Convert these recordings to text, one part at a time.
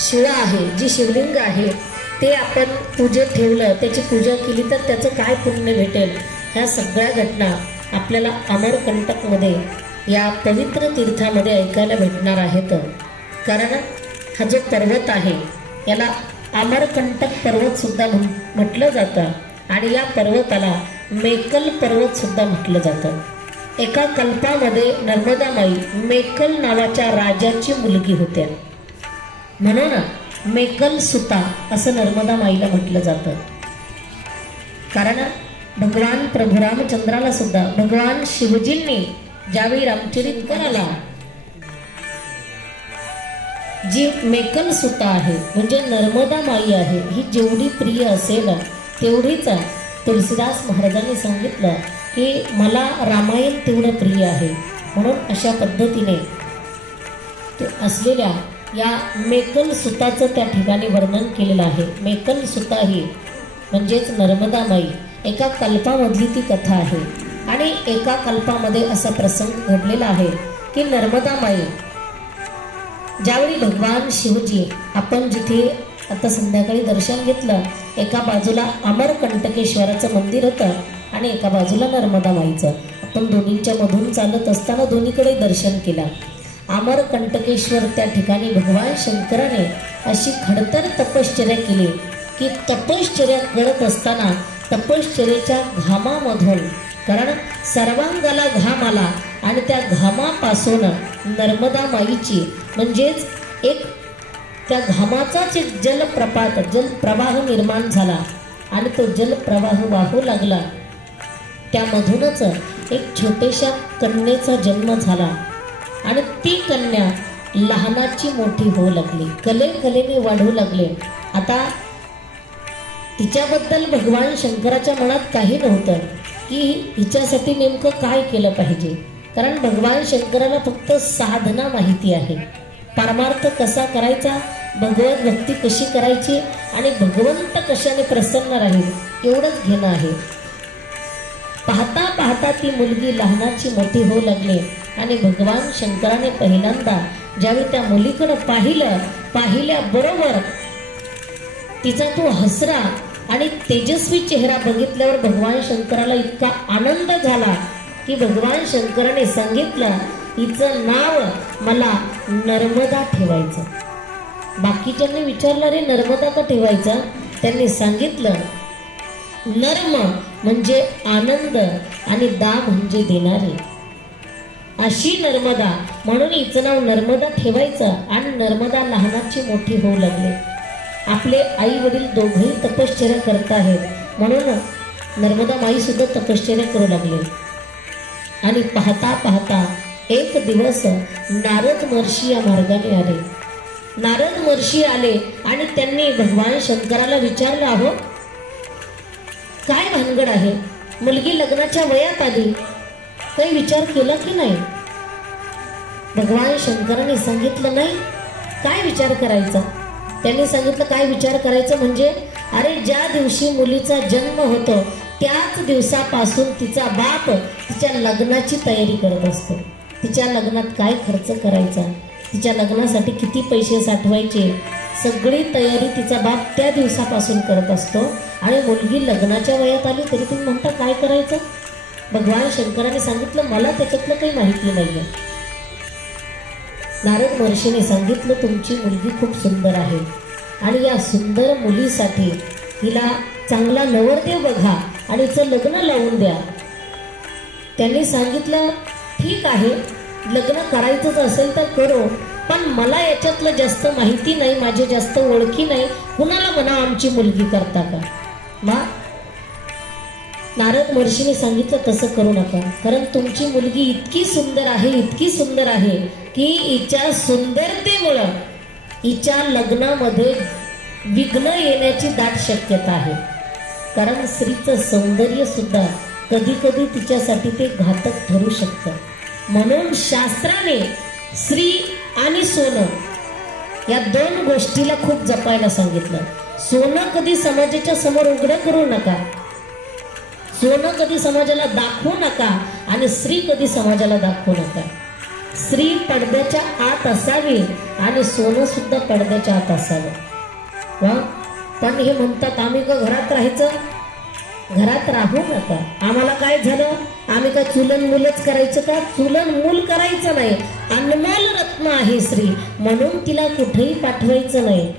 शिळा आहे, जी शिवलिंग आहे ते आपण पूजेत ठेवलं, त्याची पूजा केली तर त्याचं काय पुण्य भेटेल, ह्या सगळ्या घटना आपल्याला अमरकंटकमध्ये या पवित्र तीर्थामध्ये ऐकायला भेटणार आहेत. कारण हा जो पर्वत आहे याला अमरकंटक पर्वत सुद्धा म्हटलं जातं आणि या पर्वताला मेकल पर्वत सुद्धा म्हटलं जातं. एका कल्पामध्ये नर्मदामाई मेकल नावाच्या राजाची मुलगी होत्या, म्हणून मेकल सुता असं नर्मदा माईला म्हटलं जातं. कारण भगवान प्रभू रामचंद्राला सुद्धा भगवान शिवजींनी ज्यावेळी रामचरित्राला जी मेकल सुता आहे म्हणजे नर्मदा माई आहे ही जेवढी प्रिय असेल तेवढीच तुलसीदास महाराजांनी सांगितलं की मला रामायण तेवढं प्रिय आहे. म्हणून अशा पद्धतीने असलेल्या या मेकल सुताचं त्या ठिकाणी वर्णन केलेलं आहे. मेकल सुता ही म्हणजेच नर्मदा माई एका कल्पामधली ती कथा आहे आणि एका कल्पामध्ये असा प्रसंग घडलेला आहे की नर्मदा माई ज्यावेळी भगवान शिवजी आपण जिथे आता संध्याकाळी दर्शन घेतलं, एका बाजूला अमरकंटकेश्वराचं मंदिर होतं आणि एका बाजूला नर्मदा माईचं. आपण दोन्हींच्या मधून चालत असताना दोन्हीकडे दर्शन केलं. अमरकंटकेश्वर त्या ठिकाणी भगवान शंकराने अशी खडतर तपश्चर्या केली की तपश्चर्या करत असताना तपश्चर्याच्या घामामधून, कारण सर्वांगाला घाम आला आणि त्या घामापासून नर्मदा माईची म्हणजेच एक त्या घामाचाच एक जलप्रपात जलप्रवाह निर्माण झाला आणि तो जलप्रवाह वाहू लागला. त्यामधूनच एक छोट्याशा कन्येचा जन्म झाला आणि ती कन्या लहानाची मोठी होऊ लागली, कलेने वाढू लागले. आता तिच्याबद्दल भगवान शंकराच्या मनात काही नव्हतं की हिच्यासाठी नेमकं काय केलं पाहिजे, कारण भगवान शंकराला फक्त साधना माहिती आहे, परमार्थ कसा करायचा, भगवत भक्ती कशी करायची आणि भगवंत कशाने प्रसन्न राहील एवढंच घेणं आहे. पाहता पाहता ती मुलगी लहानाची मोठी होऊ लागली आणि भगवान शंकराने पहिल्यांदा ज्यावेळी त्या मुलीकडे पाहिल्याबरोबर तिचा तो हसरा आणि तेजस्वी चेहरा बघितल्यावर भगवान शंकराला इतका आनंद झाला की भगवान शंकराने सांगितलं हिचं नाव मला नर्मदा ठेवायचं. बाकीच्यांनी विचारलं रे नर्मदा का ठेवायचं, त्यांनी सांगितलं नर्म म्हणजे आनंद आणि दा म्हणजे देणारे, अशी नर्मदा, म्हणून हिचं नाव नर्मदा ठेवायचं. आणि नर्मदा लहानाची मोठी होऊ लागली. आपले आई वडील दोघेही तपश्चर्या करत आहेत म्हणून नर्मदा माई सुद्धा तपश्चर्या करू लागले. आणि पाहता पाहता एक दिवस नारद महर्षी या मार्गाने आले. नारद महर्षी आले आणि त्यांनी भगवान शंकराला विचारलं, अहो काय भानगड आहे, मुलगी लग्नाच्या वयात आली, काही विचार केला की नाही. भगवान शंकराने सांगितलं नाही, काय विचार करायचा. त्यांनी सांगितलं काय विचार करायचं म्हणजे अरे ज्या दिवशी मुलीचा जन्म होतो त्याच दिवसापासून तिचा बाप तिच्या लग्नाची तयारी करत असतो. तिच्या लग्नात काय खर्च करायचा, तिच्या लग्नासाठी किती पैसे साठवायचे, सगळी तयारी तिचा बाप त्या दिवसापासून करत असतो. आणि मुलगी लग्नाच्या वयात आली तरी तुम्ही म्हणता काय करायचं. भगवान शंकराने सांगितलं मला त्याच्यातलं काही माहिती नाहीये. नारद महर्षीने सांगितलं तुमची मुलगी खूप सुंदर आहे आणि या सुंदर मुलीसाठी हिला चांगला नवरदेव बघा आणि हिचं लग्न लावून द्या. त्यांनी सांगितलं ठीक आहे, लग्न करायचंच असेल तर करो, पण मला याच्यातलं जास्त माहिती नाही, माझी जास्त ओळखी नाही, कुणाला म्हणा आमची मुलगी करता का. नारद महर्षीने सांगितलं तसं करू नका, कारण तुमची मुलगी इतकी सुंदर आहे की हिच्या सुंदरतेमुळं हिच्या लग्नामध्ये विघ्न येण्याची दाट शक्यता आहे. कारण स्त्रीचं सौंदर्य सुद्धा कधी कधी तिच्यासाठी ते घातक ठरू शकतं. म्हणून शास्त्राने स्त्री आणि सोनं या दोन गोष्टीला खूप जपायला सांगितलं. सोनं कधी समाजाच्या समोर उघडं करू नका, सोनं कधी समाजाला दाखवू नका आणि स्त्री कधी समाजाला दाखवू नका. स्त्री पडद्याच्या आत असावी आणि सोनं सुद्धा पडद्याच्या आत असावं. वा, पण हे म्हणतात आम्ही का घरात राहायचं? घरात राहू नका. आम्हाला काय झालं? आम्ही का चुलन मुलच करायचं का? चुलन मूल करायचं नाही. अनमोल रत्न आहे स्त्री, म्हणून तिला कुठेही पाठवायचं नाही,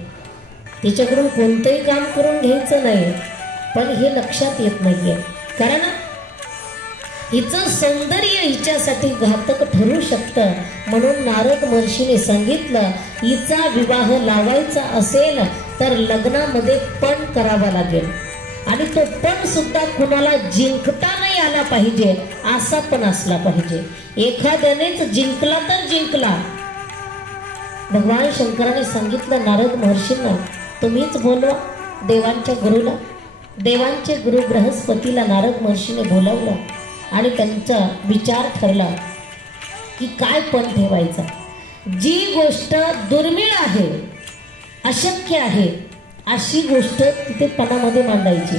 तिच्याकडून कोणतंही काम करून घ्यायचं नाही. पण हे लक्षात येत नाहीये, कारण हिचं सौंदर्य हिच्यासाठी घातक ठरू शकतं. म्हणून नारद महर्षीने सांगितलं, हिचा विवाह लावायचा असेल तर लग्नामध्ये पण करावा लागेल, आणि तो पण सुद्धा कुणाला जिंकता नाही आला पाहिजे, असा पण असला पाहिजे. एखाद्यानेच जिंकला तर जिंकला. भगवान शंकराने सांगितलं नारद महर्षींना, तुम्हीच बोलवा देवांच्या गुरुला. देवांचे गुरु बृहस्पतीला नारद महर्षीने बोलावलं आणि त्यांचा विचार ठरला की काय पण ठेवायचा. जी गोष्ट दुर्मिळ आहे, अशक्य आहे, अशी गोष्ट तिथे पणामध्ये मांडायची.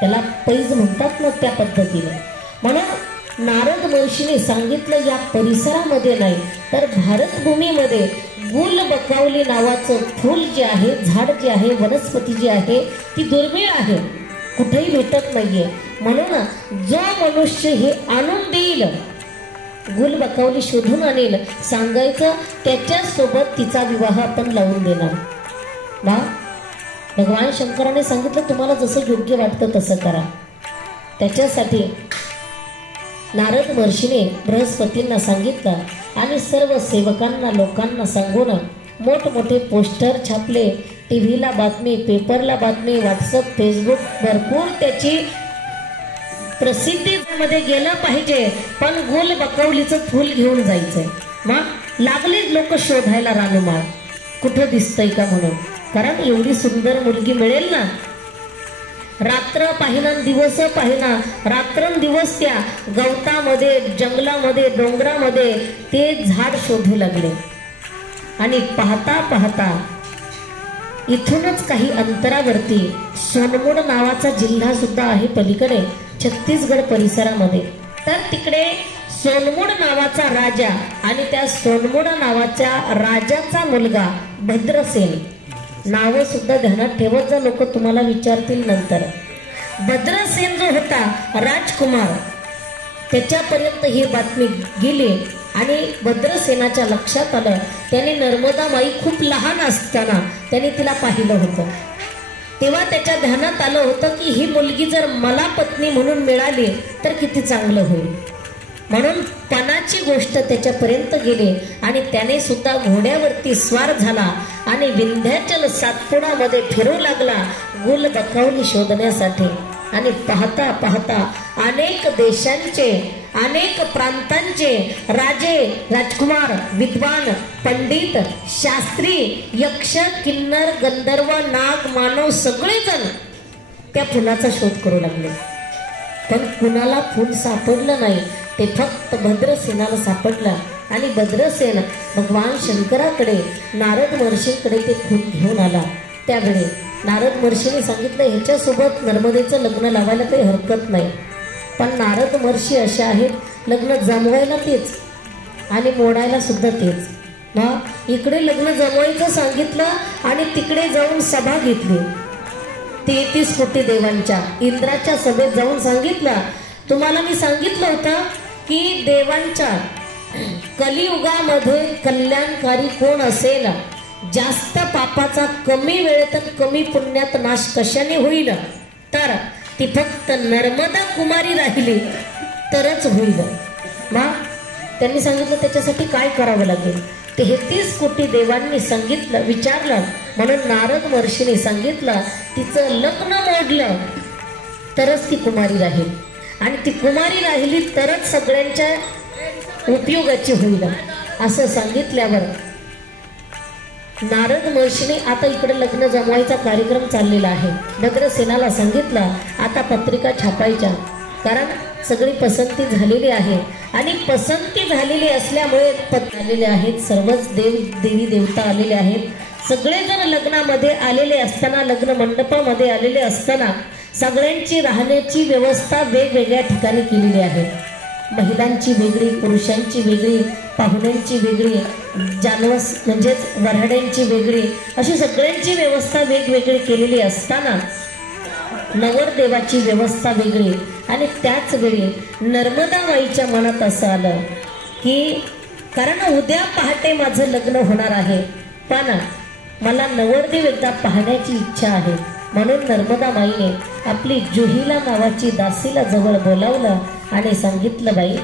त्याला पैज म्हणतात ना, त्या पद्धतीने. म्हणून नारद महर्षीने सांगितलं, या परिसरामध्ये नाही तर भारतभूमीमध्ये गुलबकावली नावाचं फूल जे आहे, झाड जे आहे, वनस्पती जी आहे, ती दुर्मिळ आहे, कुठेही भेटत नाहीये. म्हणून जो मनुष्य हे आणून देईल, गुलबकावली शोधून आणेल, सांगायचं, त्याच्यासोबत तिचा विवाह आपण लावून देणार. वा, भगवान शंकराने सांगितलं, तुम्हाला जसं योग्य वाटतं तसं करा. त्याच्यासाठी नारद महर्षीने बृहस्पतींना सांगितलं आणि सर्व सेवकांना, लोकांना सांगून मोठमोठे पोस्टर छापले. टीव्हीला बातमी, पेपरला बातमी, व्हॉट्सअप, फेसबुक, भरपूर त्याची प्रसिद्धीमध्ये गेलं पाहिजे. पण गुलबकवलीचं फूल घेऊन जायचंय. मग लागले लोक शोधायला रानमाळ, कुठं दिसतंय का म्हणून. कारण एवढी सुंदर मुलगी मिळेल ना, रात्र पाहिना दिवस पाहिना, रात्रंदिवस त्या गवतामध्ये, जंगलामध्ये, डोंगरामध्ये ते झाड शोधू लागले. आणि पाहता पाहता इथूनच काही अंतरावरती सोनमुड नावाचा जिल्हा सुद्धा आहे पलीकडे, छत्तीसगड परिसरामध्ये. तर तिकडे सोनमुड नावाचा राजा आणि त्या सोनमुड नावाच्या राजाचा मुलगा भद्रसेन, नाव सुद्धा ध्यानात ठेवत जा, लोक तुम्हाला विचारतील नंतर. भद्रसेन जो होता राजकुमार, त्याच्यापर्यंत ही बातमी गेली आणि भद्रसेनाच्या लक्षात आलं, त्याने नर्मदा माई खूप लहान असताना त्याने तिला पाहिलं होतं. तेव्हा त्याच्या ध्यानात आलं होतं की ही मुलगी जर मला पत्नी म्हणून मिळाली तर किती चांगलं होईल. म्हणून पणाची गोष्ट त्याच्यापर्यंत गेली आणि त्याने सुद्धा घोड्यावरती स्वार झाला आणि विंध्याचल सातपुडामध्ये फिरू लागला गुलबकावली शोधण्यासाठी. आणि पाहता पाहता अनेक देशांचे, अनेक प्रांतांचे राजे, राजकुमार, विद्वान, पंडित, शास्त्री, यक्ष, किन्नर, गंधर्व, नाग, मानव सगळेजण त्या फुलाचा शोध करू लागले. पण कुणाला फूल सापडलं नाही. ते फक्त भद्रसेनाला सापडलं आणि भद्रसेन भगवान शंकराकडे, नारद महर्षींकडे ते फूल घेऊन आला. त्यावेळी नारद महर्षीने सांगितलं, ह्याच्यासोबत नर्मदेचं लग्न लावायला काही हरकत नाही. पण नारद महर्षी असे आहेत, लग्न जमवायला तेच आणि मोडायला सुद्धा तेच. हा, इकडे लग्न जमवायचं सांगितलं आणि तिकडे जाऊन सभा घेतली 33 कोटी देवांच्या. इंद्राच्या सभेत जाऊन सांगितलं, तुम्हाला मी सांगितलं होतं की देवांच्या कलियुगामध्ये कल्याणकारी कोण असेल, जास्त पापाचा कमी वेळेत कमी पुण्यात नाश कशाने होईल, तर ती फक्त नर्मदा कुमारी राहिली तरच होईल. मग त्यांनी सांगितलं त्याच्यासाठी काय करावं लागेल. 33 कोटी देवांनी सांगितलं, विचारलं. म्हणून नारद महर्षीने सांगितलं, तिचं लग्न मोडलं तरच ती कुमारी राहील आणि ती कुमारी राहिली तरच सगळ्यांच्या उपयोगाची होईल. असं सांगितल्यावर नारद महर्षीने आता इकडे लग्न जमवायचा कार्यक्रम चाललेला आहे. भद्रसेनाला सांगितलं, आता पत्रिका छापायच्या, कारण सगळी पसंती झालेली आहे आणि पसंती झालेली असल्यामुळे आलेले आहेत, सर्वच देव देवी देवता आलेले आहेत. सगळेजण लग्नामध्ये आलेले असताना, लग्न मंडपामध्ये आलेले असताना सगळ्यांची राहण्याची व्यवस्था वेगवेगळ्या ठिकाणी केलेली आहे. महिलांची वेगळी, पुरुषांची वेगळी, पाहुण्यांची वेगळी, जानवस म्हणजेच वऱ्हाड्यांची वेगळी, अशी सगळ्यांची व्यवस्था वेगवेगळी केलेली असताना नवरदेवाची व्यवस्था वेगळी. आणि त्याच वेळी नर्मदाबाईच्या मनात असं आलं की कारण उद्या पहाटे माझं लग्न होणार आहे, पण मला नवरदेव एकदा पाहण्याची इच्छा आहे. म्हणून नर्मदाबाईने आपली जुहीला नावाची दासीला जवळ बोलावलं आणि सांगितलं, बाई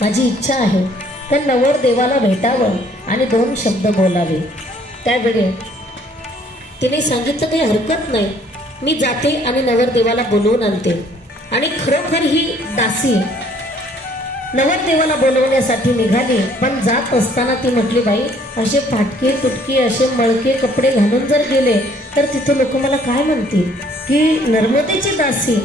माझी इच्छा आहे तर नवरदेवाला भेटावं आणि 2 शब्द बोलावे. त्यावेळी तिने सांगितलं काही हरकत नाही, मी जाते आणि नवरदेवाला बोलवून आणते. आणि खरोखर ही दासी नवरदेवाला बोलवण्यासाठी निघाली. पण जात असताना ती म्हटली, बाई असे फाटके तुटके असे मळके कपडे घालून जर गेले तर तिथं लोक मला काय म्हणतील की नर्मदेची दासी.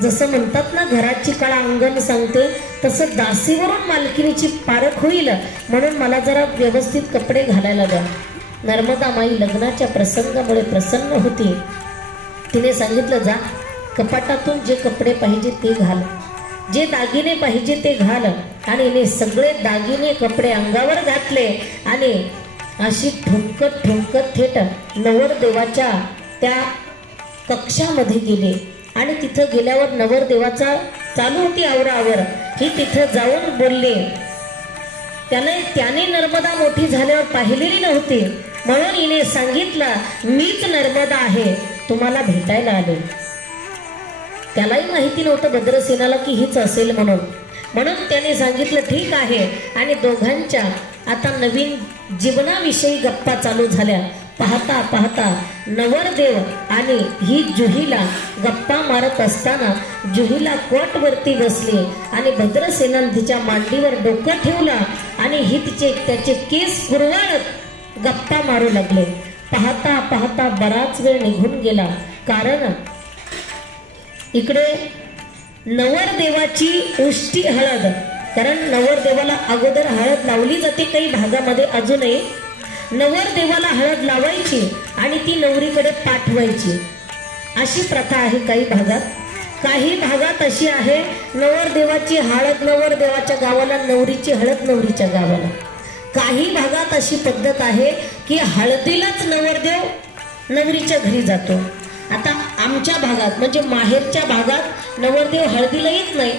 जसं म्हणतात ना घराची कळा अंगण सांगते, तसं दासीवरून मालकिनीची पारख होईल, म्हणून मला जरा व्यवस्थित कपडे घालायला द्या. नर्मदाबाई लग्नाच्या प्रसंगामुळे प्रसन्न होती. तिने सांगितलं, जा कपाटातून जे कपडे पाहिजे ते घाल, जे दागिने पाहिजे ते घाल. आणि हिने सगळे दागिने कपडे अंगावर घातले आणि अशी ठुमकत ठुमकत थेट नवरदेवाच्या त्या कक्षामध्ये गेले. आणि तिथं गेल्यावर नवरदेवाचा चालू होती आवराआवर. ही तिथं जाऊन बोलले. त्याने नर्मदा मोठी झाल्यावर पाहिलेली नव्हती, म्हणून हिने सांगितलं, मीच नर्मदा आहे, तुम्हाला भेटायला आले. त्यालाही माहिती नव्हतं भद्रसेनाला की हीच असेल म्हणून त्याने सांगितलं ठीक आहे. आणि दोघांच्या आता नवीन जीवनाविषयी गप्पा चालू झाल्या. पाहता पाहता नवरदेव आणि ही जुहीला गप्पा मारत असताना जुहीला कोटवरती बसली आणि भद्रसेनाने तिच्या मांडीवर डोकं ठेवलं आणि ही त्याचे केस कुरवाळत गप्पा मारू लागले. पाहता पाहता बराच वेळ निघून गेला. कारण इकडे नवरदेवाची उष्टी हळद, कारण नवरदेवाला अगोदर हळद लावली जाते काही भागामध्ये, अजूनही नवरदेवाला हळद लावायची आणि ती नवरीकडे पाठवायची, अशी प्रथा आहे काही भागात. काही भागात अशी आहे नवरदेवाची हळद नवरदेवाच्या गावाला, नवरीची हळद नवरीच्या गावाला. काही भागात अशी पद्धत आहे की हळदीलाच नवरदेव नवरीच्या घरी जातो. आता आमच्या भागात म्हणजे माहेरच्या भागात नवरदेव हळदीला येत नाही.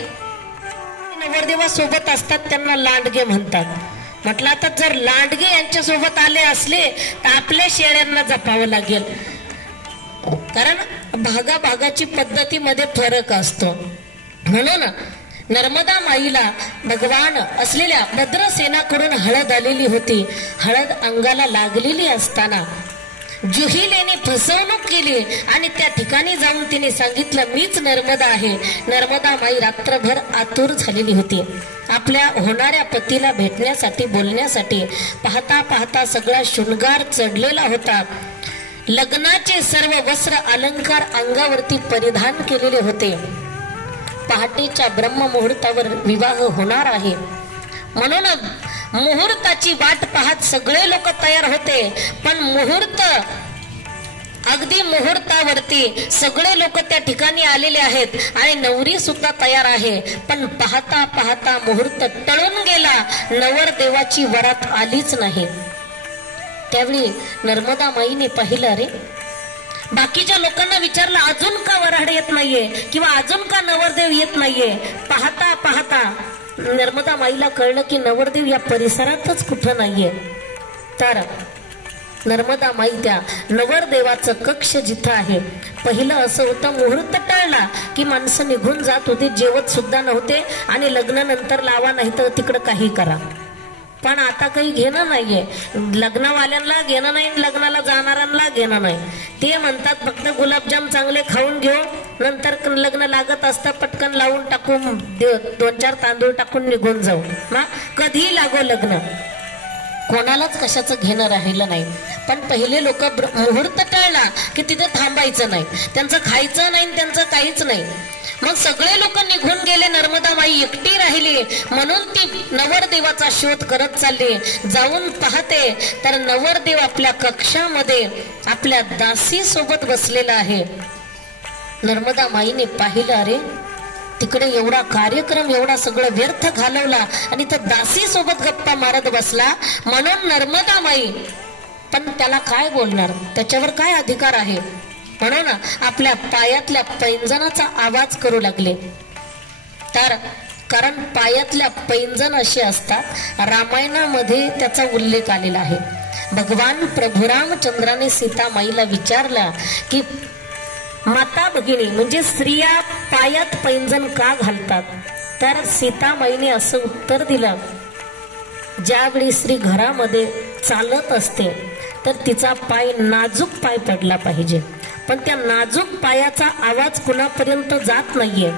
नवरदेवासोबत असतात त्यांना लांडगे म्हणतात. म्हटलं आता जर लांडगे यांच्या सोबत आले असले तर आपल्या शेळ्यांना जपावं लागेल, कारण भागाभागाची पद्धतीमध्ये फरक असतो. म्हणून नर्मदा माईला भगवान असलेल्या भद्रसेनाकडून हळद आलेली होती. हळद अंगाला लागलेली असताना जुहीलेने फसवणूक केली आणि त्या ठिकाणी जाऊन तिने सांगितलं, मीच नर्मदा आहे. नर्मदा माई रात्रभर आतुर झालेली होती आपल्या होणाऱ्या पतीला भेटण्यासाठी, बोलण्यासाठी. पाहता पाहता सगळा शृंगार चढलेला होता. लग्नाचे सर्व वस्त्र अलंकार अंगावरती परिधान केलेले होते. पहाटेच्या ब्रह्ममुहूर्तावर विवाह होणार आहे म्हणून मुहूर्ताची वाट पाहत सगळे लोक तयार होते. पण मुहूर्त अगदी मुहूर्तावरती सगळे लोक त्या ठिकाणी आलेले आहेत आणि नवरी सुद्धा तयार आहे. पण पाहता पाहता मुहूर्त टळून गेला, नवरदेवाची वरात आलीच नाही. त्यावेळी नर्मदा माईने पाहिलं, अरे बाकीच्या लोकांना विचारलं, अजून का वऱ्हाड येत नाहीये किंवा अजून का नवरदेव येत नाहीये. पाहता पाहता नर्मदा माईला कळलं की नवरदेव या परिसरातच कुठं नाहीये. तर नर्मदा माई त्या नवरदेवाचं कक्ष जिथं आहे, पहिलं असं होतं मुहूर्त टळला की माणसं निघून जात होती, जेवत सुद्धा नव्हते आणि लग्नानंतर लावा नाही तर तिकडं काही करा. पण आता काही घेणं नाहीये, लग्नवाल्यांना घेणं नाही, लग्नाला जाणाऱ्यांना घेणं नाही. ते म्हणतात फक्त गुलाबजाम चांगले खाऊन घेऊ, नंतर लग्न लागत असतं पटकन लावून टाकून 2-4 तांदूळ टाकून निघून जाऊ. कधी लागो लग्न, कोणालाच कशाचं घेणं राहिलं नाही. पण पहिले लोक मुहूर्त टळला की तिथे थांबायचं नाही, त्यांचं खायचं नाही, त्यांचं काहीच नाही. मग सगळे लोक निघून गेले, नर्मदा माई एकटी राहिली. म्हणून ती नवरदेवाचा शोध करत चालली. जाऊन पाहते तर नवरदेव आपल्या कक्षामध्ये आपल्या दासी सोबत बसलेला आहे. नर्मदा माईने पाहिलं, अरे तिकडे एवढा कार्यक्रम, एवढा सगळं व्यर्थ घालवला आणि तर दासी सोबत गप्पा मारत बसला म्हणून नर्मदा माई. पण त्याला काय बोलणार, त्याच्यावर काय अधिकार आहे? म्हणून आपल्या पायातल्या पैंजणाचा आवाज करू लागले. तर कारण पायातल्या पैंजण असे असतात, रामायणामध्ये त्याचा उल्लेख आलेला आहे. भगवान प्रभू रामचंद्राने सीतामाईला विचारला की माता भगिनी म्हणजे स्त्रिया पायात पैंजण का घालतात? तर सीतामाईने असं उत्तर दिलं, ज्यावेळी स्त्री घरामध्ये चालत असते तर तिचा पाय नाजूक पाय पडला पाहिजे, पण त्या नाजूक पायाचा आवाज कुणापर्यंत जात नाहीये.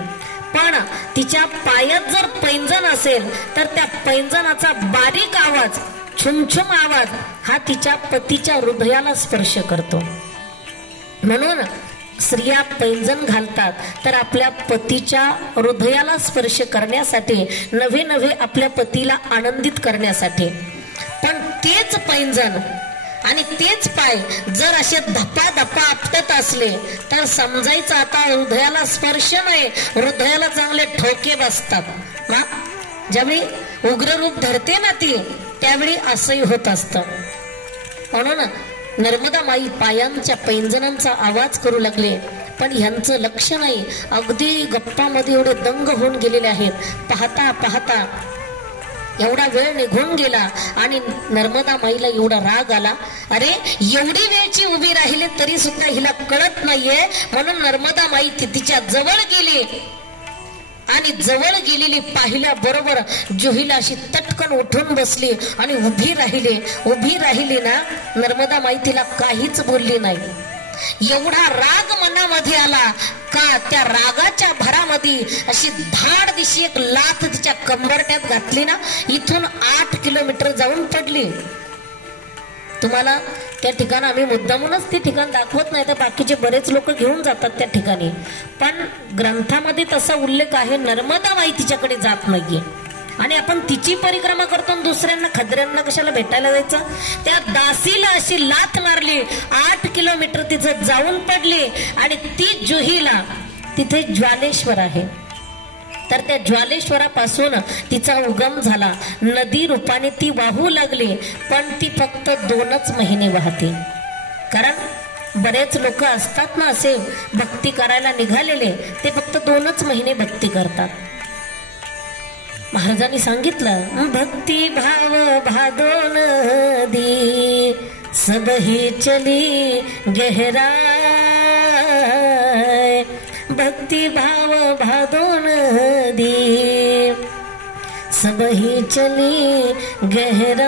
पण तिच्या पायात जर पैंजण असेल तर त्या पैंजणाचा बारीक आवाज, छुमछुम आवाज हा तिच्या पतीच्या हृदयाला स्पर्श करतो. म्हणून स्त्रिया पैंजण घालतात तर आपल्या पतीच्या हृदयाला स्पर्श करण्यासाठी, नवे नवे आपल्या पतीला आनंदित करण्यासाठी. पण तेच पैंजण आणि तेच पाय जर असे धपा धपा आपटत असले तर समजायचं आता हृदयाला स्पर्श नाही, हृदयाला चांगले ठोके बसतात ना. ज्यावेळी उग्र रूप धरते ना ती, त्यावेळी असंही होत असतं. म्हणून नर्मदा माई पायांच्या पैंजणांचा आवाज करू लागले. पण ह्यांचं लक्ष नाही, अगदी गप्पामध्ये एवढे दंग होऊन गेलेले आहेत. पाहता पाहता एवढा वेळ निघून गेला आणि नर्मदा माईला एवढा राग आला, अरे एवढी वेळची उभी राहिले तरी सुद्धा हिला कळत नाहीये. म्हणून नर्मदा माई तिच्या जवळ गेली आणि जवळ गेलेली पाहिल्या बरोबर जुहीला अशी तटकन उठून बसली आणि उभी राहिली ना. नर्मदा माई तिला काहीच बोलली नाही. एवढा राग मनामध्ये आला का त्या रागाच्या भरामध्ये अशी धाड दिशी एक लाथ तिच्या कंबरट्यात घातली ना, इथून 8 किलोमीटर जाऊन पडली. तुम्हाला त्या ठिकाणी आम्ही मुद्दामूनच ते ठिकाण दाखवत नाही, तर बाकीचे बरेच लोक घेऊन जातात त्या ठिकाणी. पण ग्रंथामध्ये तसा उल्लेख आहे, नर्मदा माई तिच्याकडे जात नाहीये. आणि आपण तिची परिक्रमा करतो आणि दुसऱ्यांना खद्र्यांना कशाला भेटायला जायचं? त्या दासीला अशी लाथ मारली, 8 किलोमीटर तिचं जाऊन पडली. आणि ती जुहीला तिथे ज्वालेश्वर आहे, तर त्या ज्वालेश्वरापासून तिचा उगम झाला. नदी रूपाने ती वाहू लागली, पण ती फक्त 2च महिने वाहते. कारण बरेच लोक असतात ना असे भक्ती करायला निघालेले, ते फक्त 2च महिने भक्ती करतात. महाराजांनी सांगितलं, भक्ती भाव भादो नदी सब ही चली गहराय. भक्ति भाव भादो नदी सब ही चली गहराय.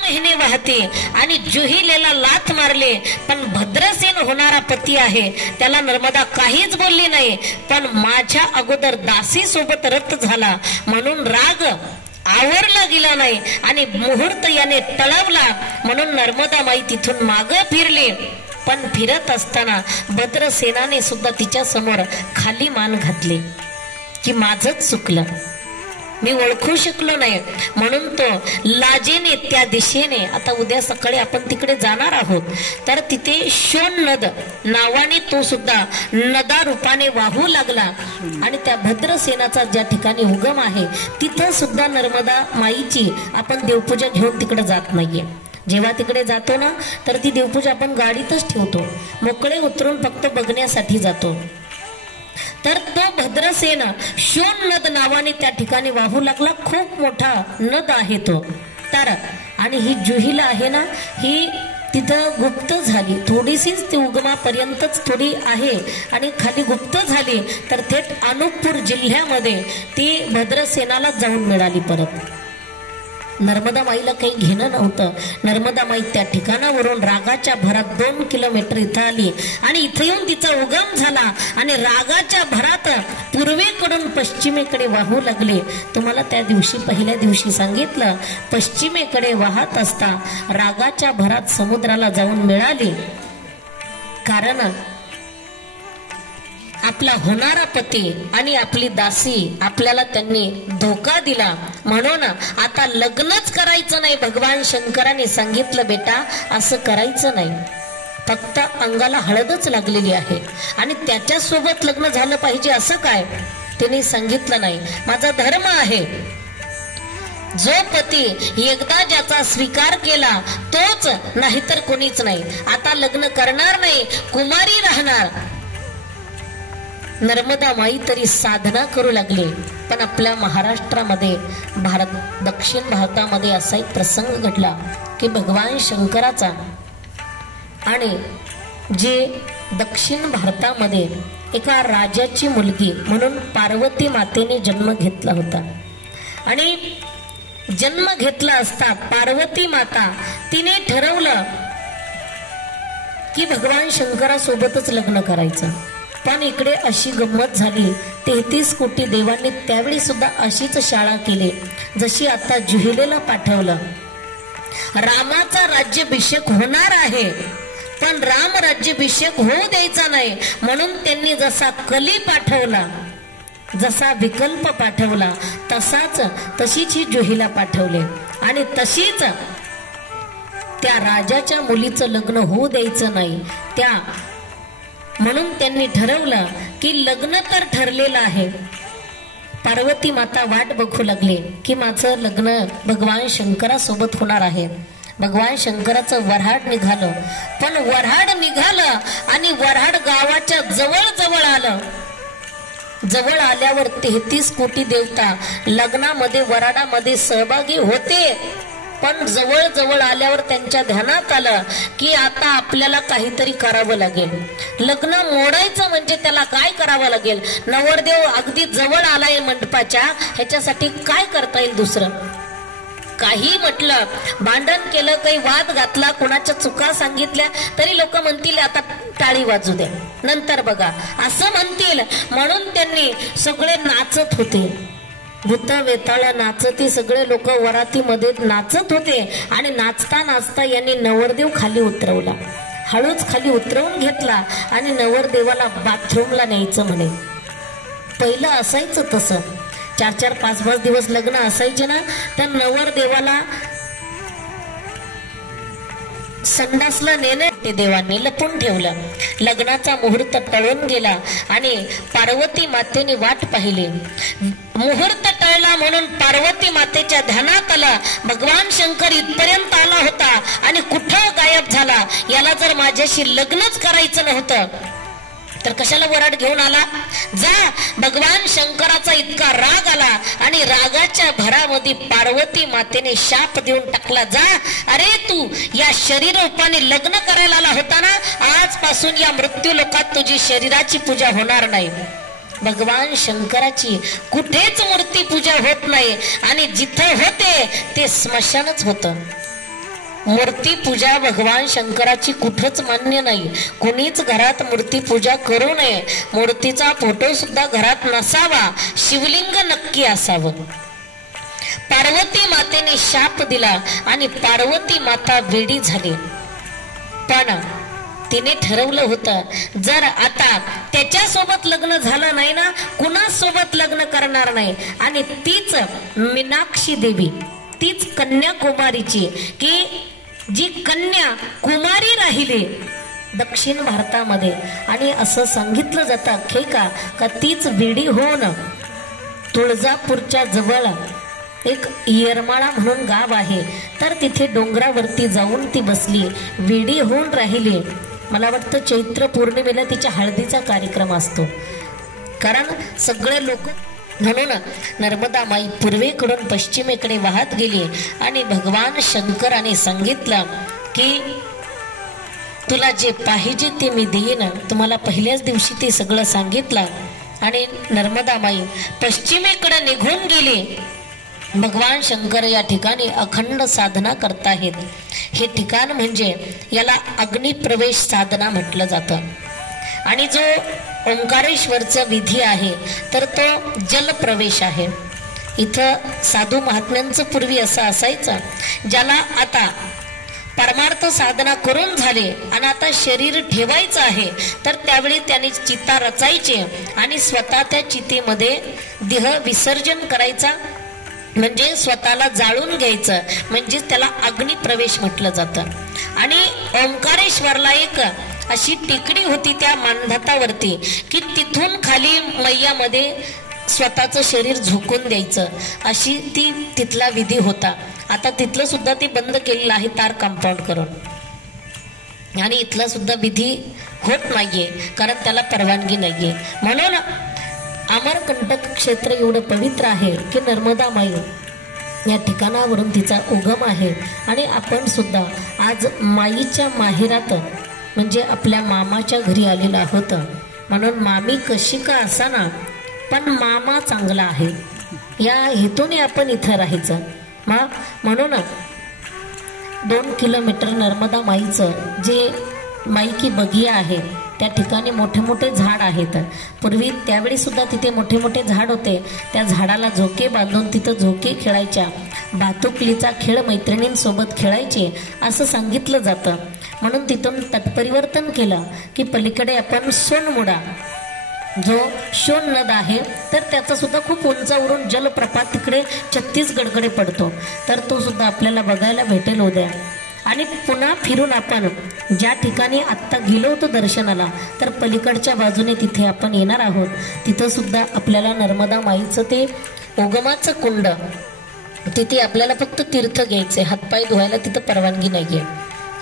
महिने वाहते आणि जुहिलेला लाथ मारले. पण भद्रसेन होणारा पती आहे, त्याला नर्मदा काहीच बोलली नाही. पण माझ्या अगोदर दासी सोबत रथ झाला म्हणून राग आवरला गेला नाही आणि मुहूर्त याने टळवला. म्हणून नर्मदा माई तिथून माग फिरली. पण फिरत असताना भद्रसेनाने सुद्धा तिच्या समोर खाली मान घातली की माझंच चुकलं, मी ओळखू शकलो नाही. म्हणून तो लाजेने त्या दिशेने, आता उद्या सकाळी आपण तिकडे जाणार आहोत, तर तिथे शोण नद नावाने तो सुद्धा नदा रूपाने वाहू लागला. आणि त्या भद्रसेनाचा ज्या ठिकाणी उगम आहे तिथं सुद्धा नर्मदा माईची आपण देवपूजा घेऊन तिकडे जात नाहीये. जेव्हा तिकडे जातो ना तर ती देवपूजा आपण गाडीतच ठेवतो, मोकळे उतरून फक्त बघण्यासाठी जातो. तर तो भद्रसेन शोण नद नावाने त्या ठिकाणी वाहू लागला. खूप मोठा नद आहे तो. तर आणि ही जुहीला आहे ना, ही तिथं गुप्त झाली, थोडीशीच ती उगमापर्यंतच थोडी आहे आणि खाली गुप्त झाली. तर थेट अनूपपूर जिल्ह्यामध्ये ती भद्रसेनाला जाऊन मिळाली परत. नर्मदा माईला काही घेणं नव्हतं. नर्मदा माई त्या ठिकाणावरून रागाच्या भरात 2 किलोमीटर इथं आली आणि इथे येऊन तिचा उगम झाला आणि रागाच्या भरात पूर्वेकडून पश्चिमेकडे वाहू लागले. तुम्हाला त्या दिवशी पहिल्या दिवशी सांगितलं, पश्चिमेकडे वाहत असता रागाच्या भरात समुद्राला जाऊन मिळाली. कारण आपला होणारा पती आणि आपली दासी आपल्याला त्यांनी धोका दिला. म्हणून आता लग्नच करायचं नाही. भगवान शंकराने सांगितलं, बेटा असं करायचं नाही. फक्त अंगाला हळदच लागलेली आहे आणि त्याच्यासोबत लग्न झालं पाहिजे असं काय तिने सांगितलं नाही. माझा धर्म आहे, जो पती एकदा ज्याचा स्वीकार केला तोच, नाहीतर कोणीच नाही. आता लग्न करणार नाही, कुमारी राहणार. नर्मदा माई तरी साधना करू लागले. पण आपल्या महाराष्ट्रामध्ये दक्षिण भारतामध्ये असा एक प्रसंग घडला की भगवान शंकराचा आणि जे दक्षिण भारतामध्ये एका राजाची मुलगी म्हणून पार्वती मातेने जन्म घेतला होता. आणि जन्म घेतला असता पार्वती माता तिने ठरवलं की भगवान शंकरासोबतच लग्न करायचं. पण इकडे अशी गंमत झाली, 33 कोटी देवांनी त्यावेळी सुद्धा अशीच शाळा केली जशी आता जुहिलेला पाठवलं. रामाचा राज्याभिषेक होणार आहे पण राम राज्याभिषेक होऊ द्यायचा नाही म्हणून त्यांनी जसा कली पाठवला, जसा विकल्प पाठवला तशीच ही जुहीला पाठवले. आणि तशीच त्या राजाच्या मुलीचं लग्न होऊ द्यायचं नाही. म्हणून त्यांनी ठरवलं की लग्न तर ठरलेलं आहे. पार्वती माता वाट बघू लागली की माझं लग्न भगवान शंकरासोबत होणार आहे. भगवान शंकराचं वऱ्हाड निघालं. पण वऱ्हाड निघालं आणि वऱ्हाड गावाच्या जवळ जवळ आलं. जवळ आल्यावर 33 कोटी देवता लग्नामध्ये वऱ्हाडामध्ये सहभागी होते. पण जवळ जवळ आल्यावर त्यांच्या ध्यानात आलं की आता आपल्याला काहीतरी करावं लागेल. लग्न मोडायचं म्हणजे त्याला काय करावं लागेल. नवरदेव अगदी जवळ आलाय मंडपाच्या, ह्याच्यासाठी काय करता येईल दुसरं. काही म्हटलं, भांडण केलं, काही वाद घातला, कोणाच्या चुका सांगितल्या तरी लोक म्हणतील आता टाळी वाजू द्या, नंतर बघा, असं म्हणतील. म्हणून त्यांनी सगळे नाचत होते. भूत वेताळ नाचती सगळे लोक वरातीमध्ये नाचत होते. आणि नाचता नाचता यांनी नवरदेव खाली उतरवला. हळूच खाली उतरवून घेतला आणि नवरदेवाला बाथरूमला न्यायचं म्हणे. पहिलं असायचं तसं, 4-4, 5-5 दिवस लग्न असायचे ना, तर नवरदेवाला संडासला नेणे ते देवांनी लपून ठेवलं. लग्नाचा मुहूर्त टळून गेला आणि पार्वती मातेने वाट पाहिली. मुहूर्त टळला म्हणून पार्वती मातेच्या ध्यानात आला भगवान शंकर इथपर्यंत आला होता आणि कुठं गायब झाला. याला जर माझ्याशी लग्नच करायचं नव्हतं तर कशाला वराड घेऊन आला. जा. भगवान शंकराचा इतका राग आला आणि रागाच्या भरामध्ये पार्वती मातेने शाप देऊन टाकला. जा, अरे तू या शरीर रूपाने लग्न करायला आला होता ना, आजपासून या मृत्यू लोकात तुझी शरीराची पूजा होणार नाही. भगवान शंकराची कुठेच मूर्ती पूजा होत नाही आणि जिथं होते ते स्मशानच होतं. मूर्ती पूजा भगवान शंकराची कुठंच मान्य नाही. कुणीच घरात मूर्ती पूजा करू नये. मूर्तीचा फोटो सुद्धा घरात नसावा. शिवलिंग नक्की असावं. पार्वती मातेने शाप दिला आणि पार्वती माता वेडी झाली. पण तिने ठरवलं होतं जर आता त्याच्यासोबत लग्न झालं नाही ना, कुणासोबत लग्न करणार नाही. आणि तीच मीनाक्षी देवी, तीच कन्याकुमारीची, की जी कन्या कुमारी राहिली दक्षिण भारतामध्ये. आणि असं सांगितलं जातं का तीच वेडी होऊन तुळजापूरच्या जवळ एक येरमाळा म्हणून गाव आहे, तर तिथे डोंगरावरती जाऊन ती बसली, वेडी होऊन राहिली. मला वाटतं चैत्र पौर्णिमेला तिच्या हळदीचा कार्यक्रम असतो. कारण सगळे लोक, म्हणून नर्मदा माई पूर्वेकडून पश्चिमेकडे वाहत गेली आणि भगवान शंकराने सांगितलं की तुला जे पाहिजे ते मी देईन. तुम्हाला पहिल्याच दिवशी ते सगळं सांगितलं. आणि नर्मदा माई पश्चिमेकडे निघून गेली. भगवान शंकर या ठिकाणी अखंड साधना करताहेत. हे ठिकाण म्हणजे याला अग्निप्रवेश साधना म्हटलं जातं. आणि जो ओंकारेश्वरचा विधी आहे तर तो जलप्रवेश आहे. इथं साधू महात्म्यांचं पूर्वी असं असायचं, ज्याला आता परमार्थ साधना करून झाले आणि आता शरीर ठेवायचं आहे तर त्यावेळी त्यांनी चिता रचायचे आणि स्वतः त्या चितेमध्ये देह विसर्जन करायचा म्हणजे स्वतःला जाळून घ्यायचं, म्हणजे त्याला अग्निप्रवेश म्हटलं जातं. आणि ओंकारेश्वरला एक अशी टेकडी होती त्या मानधातावरती की तिथून खाली मैयामध्ये स्वतःचं शरीर झोकून द्यायचं, अशी तिथला विधी होता. आता तिथलं सुद्धा ते बंद केलेलं आहे तार कंपाऊंड करून, आणि इथला सुद्धा विधी होत नाहीये कारण त्याला परवानगी नाहीये. म्हणून अमरकंटक क्षेत्र एवढं पवित्र आहे की नर्मदा माई या ठिकाणावरून तिचा उगम आहे. आणि आपण सुद्धा आज माईच्या माहेरात म्हणजे आपल्या मामाच्या घरी आलेलो आहोत. म्हणून मामी कशी का असाना पण मामा चांगला आहे या हेतूने आपण इथं राहायचं. म्हणून 2 किलोमीटर नर्मदा माईचं जे माईकी बगिया आहे त्या ठिकाणी मोठे मोठे झाड आहेत. पूर्वी त्यावेळी सुद्धा तिथे मोठे मोठे झाड होते. त्या झाडाला झोके बांधून तिथं झोके खेळायच्या, भातुकलीचा खेळ मैत्रिणींसोबत खेळायचे असं सांगितलं जातं. म्हणून तिथून तत्परिवर्तन केलं की पलीकडे आपण सोनमुडा जो शोण नद आहे तर त्याचा सुद्धा खूप उंचावरून जलप्रपात तिकडे छत्तीसगडकडे पडतो, तर तो सुद्धा आपल्याला बघायला भेटेल उद्या. आणि पुन्हा फिरून आपण ज्या ठिकाणी आत्ता गेलो होतो दर्शनाला तर पलीकडच्या बाजूने तिथे आपण येणार आहोत. तिथं सुद्धा आपल्याला नर्मदा माईचं ते उगमाचं कुंड, तिथे आपल्याला फक्त तीर्थ घ्यायचे, हातपाय धुवायला तिथं परवानगी नाहीये.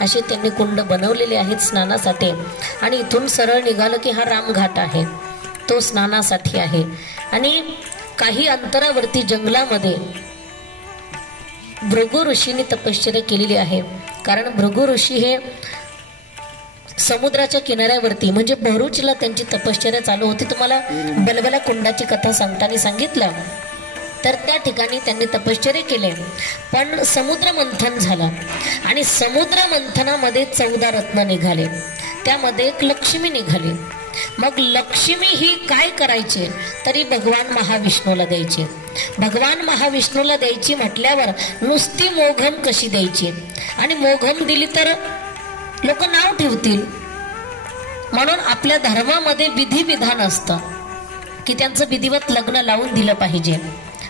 असे त्यांनी कुंड बनवलेले आहेत स्नानासाठी. आणि इथून सरळ निघालं की हा रामघाट आहे, तो स्नानासाठी आहे. आणि काही अंतरावरती जंगलामध्ये भृगु ऋषीने तपश्चर्या केलेली आहे. कारण भृगु ऋषी हे समुद्राच्या किनाऱ्यावरती म्हणजे भरूचला त्यांची तपश्चर्या चालू होती. तुम्हाला बलबला कुंडाची कथा सांगताना सांगितलं तर त्या ठिकाणी त्यांनी तपश्चर्या केले. पण समुद्र मंथन झालं आणि समुद्र मंथनामध्ये 14 रत्न निघाले, त्यामध्ये एक लक्ष्मी निघाली. मग लक्ष्मी ही काय करायची तरी भगवान महाविष्णूला द्यायची. भगवान महाविष्णूला द्यायची म्हटल्यावर नुसती मोघम कशी द्यायची, आणि मोघम दिली तर लोक नाव ठेवतील. म्हणून आपल्या धर्मामध्ये विधिविधान असतं की त्यांचं विधिवत लग्न लावून दिलं पाहिजे.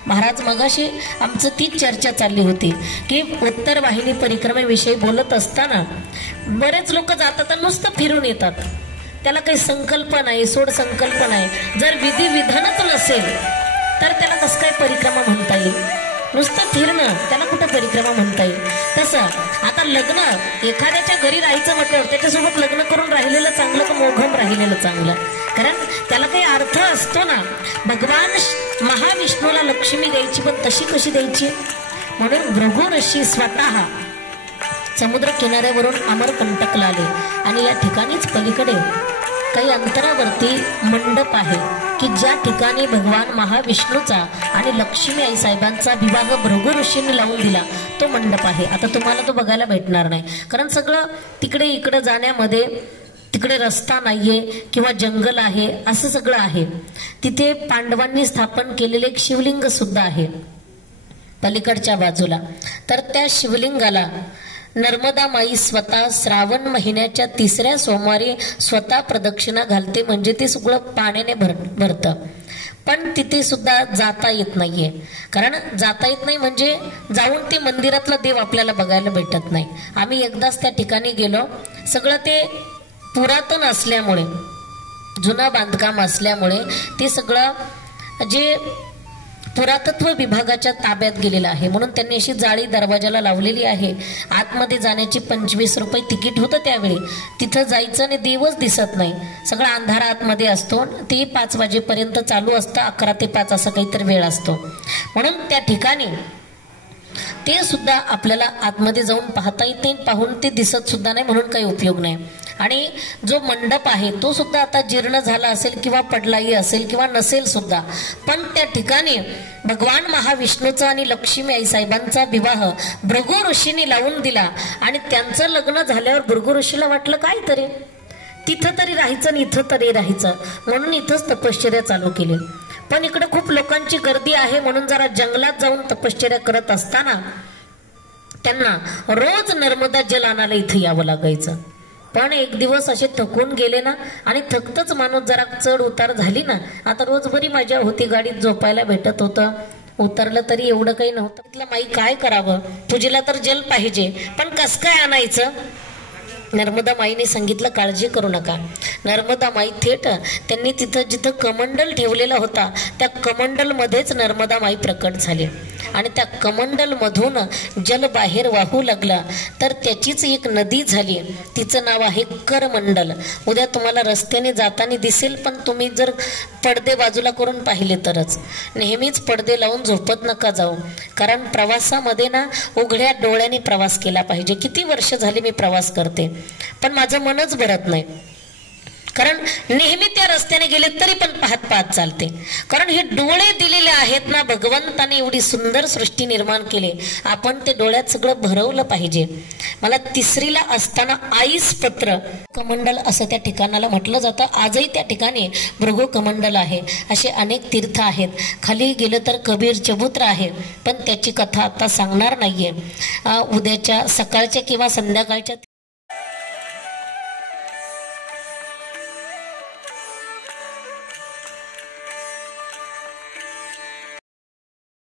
महाराज मगाशी आमचं तीच चर्चा चालली होती की उत्तर वाहिनी परिक्रमेविषयी बोलत असताना बरेच लोक जातात आणि नुसतं फिरून येतात, त्याला काही संकल्प नाही, सोड संकल्प नाही. जर विधिविधानच नसेल तर त्याला कसं काय परिक्रमा म्हणता येईल? नुसतं फिरणं त्याला कुठं परिक्रमा म्हणता येईल? तसं आता लग्न एखाद्याच्या घरी राहायचं म्हटल्यावर त्याच्यासोबत लग्न करून राहिलेलं चांगलं का मोघम राहिलेलं चांगलं? कारण त्याला काही अर्थ असतो ना. भगवान महाविष्णूला लक्ष्मी द्यायची, पण तशी कशी द्यायची? म्हणून भृगु ऋषी स्वतः समुद्र किनाऱ्यावरून अमरकंटकला आले. आणि या ठिकाणीच पलीकडे काही अंतरावरती मंडप आहे की ज्या ठिकाणी भगवान महाविष्णूचा आणि लक्ष्मी आई साहेबांचा विवाह भृगु ऋषींनी लावून दिला तो मंडप आहे. आता तुम्हाला तो बघायला भेटणार नाही कारण सगळं तिकडे इकडे जाण्यामध्ये तिकडे रस्ता नाहीये किंवा जंगल आहे, असं सगळं आहे. तिथे पांडवांनी स्थापन केलेले एक शिवलिंग सुद्धा आहे पलीकडच्या बाजूला. तर त्या शिवलिंगाला नर्मदा माई स्वतः श्रावण महिन्याच्या 3ऱ्या सोमवारी स्वतः प्रदक्षिणा घालते, म्हणजे ते सगळं पाण्याने भरतं. पण तिथे सुद्धा जाता येत नाहीये. कारण जाता येत नाही म्हणजे जाऊन ते मंदिरातला देव आपल्याला बघायला भेटत नाही. आम्ही एकदाच त्या ठिकाणी गेलो, सगळं ते पुरातन असल्यामुळे, जुना बांधकाम असल्यामुळे ते सगळं जे पुरातत्व विभागाच्या ताब्यात गेलेलं आहे. म्हणून त्यांनी अशी जाळी दरवाजाला लावलेली आहे. आतमध्ये जाण्याची 25 रुपये तिकीट होतं त्यावेळी. तिथं जायचं आणि देवच दिसत नाही, सगळा अंधार आतमध्ये असतो. ते 5 वाजेपर्यंत चालू असतं, 11 ते 5 असं काहीतरी वेळ असतो. म्हणून त्या ठिकाणी ते सुद्धा आपल्याला आतमध्ये जाऊन पाहता येत नाही, पाहून ते दिसत सुद्धा नाही, म्हणून काही उपयोग नाही. आणि जो मंडप आहे तो सुद्धा आता जीर्ण झाला असेल किंवा पडलाही असेल किंवा नसेल सुद्धा. पण त्या ठिकाणी भगवान महाविष्णूचा आणि लक्ष्मी आई साहेबांचा विवाह भृगु ऋषीने लावून दिला. आणि त्यांचं लग्न झाल्यावर भृगु ऋषीला वाटलं काहीतरी तिथं तरी राहायचं आणि इथं तरी राहायचं, म्हणून इथंच तपश्चर्या चालू केली. पण इकडे खूप लोकांची गर्दी आहे म्हणून जरा जंगलात जाऊन तपश्चर्या करत असताना त्यांना रोज नर्मदा जल आणायला इथं यावं लागायचं. पण एक दिवस असे थकून गेले ना, आणि थकतच माणूस जरा चढ उतार झाली ना, आता रोज बरी मजा होती, गाडीत झोपायला भेटत होतं, उतरलं तरी एवढं काही नव्हतं. म्हटलं माई काय करावं, पूजेला तर जल पाहिजे, पण कस काय आणायचं. नर्मदा माईने सांगितलं काळजी करू नका. नर्मदा माई थेट त्यांनी तिथं जिथं कमंडल ठेवलेला होता त्या कमंडलमध्येच नर्मदा माई प्रकट झाली आणि त्या कमंडलमधून जल बाहेर वाहू लागला तर त्याचीच एक नदी झाली. तिचं नाव आहे करमंडल. उद्या तुम्हाला रस्त्याने जाताना दिसेल, पण तुम्ही जर पडदे बाजूला करून पाहिले तरच. नेहमीच पडदे लावून झोपत नका जाऊ, कारण प्रवासामध्ये ना उघड्या डोळ्याने प्रवास केला पाहिजे. किती वर्ष झाली मी प्रवास करते, पण माझं मनच भरत नाही, कारण नेहमी त्या रस्त्याने गेले तरी पण पाहत पाहत चालते. कारण हे डोळे दिलेले आहेत ना, भगवंताने एवढी सुंदर सृष्टी निर्माण केली, आपण ते डोळ्यात सगळं भरवलं पाहिजे. मला 3रीला असताना आईस पत्र कमंडल असं त्या ठिकाणाला म्हटलं जातं. आजही त्या ठिकाणी भृगु कमंडल आहे. असे अनेक तीर्थ आहेत. खाली गेलं तर कबीर चबुत्र आहे, पण त्याची कथा आता सांगणार नाहीये. उद्याच्या सकाळच्या किंवा संध्याकाळच्या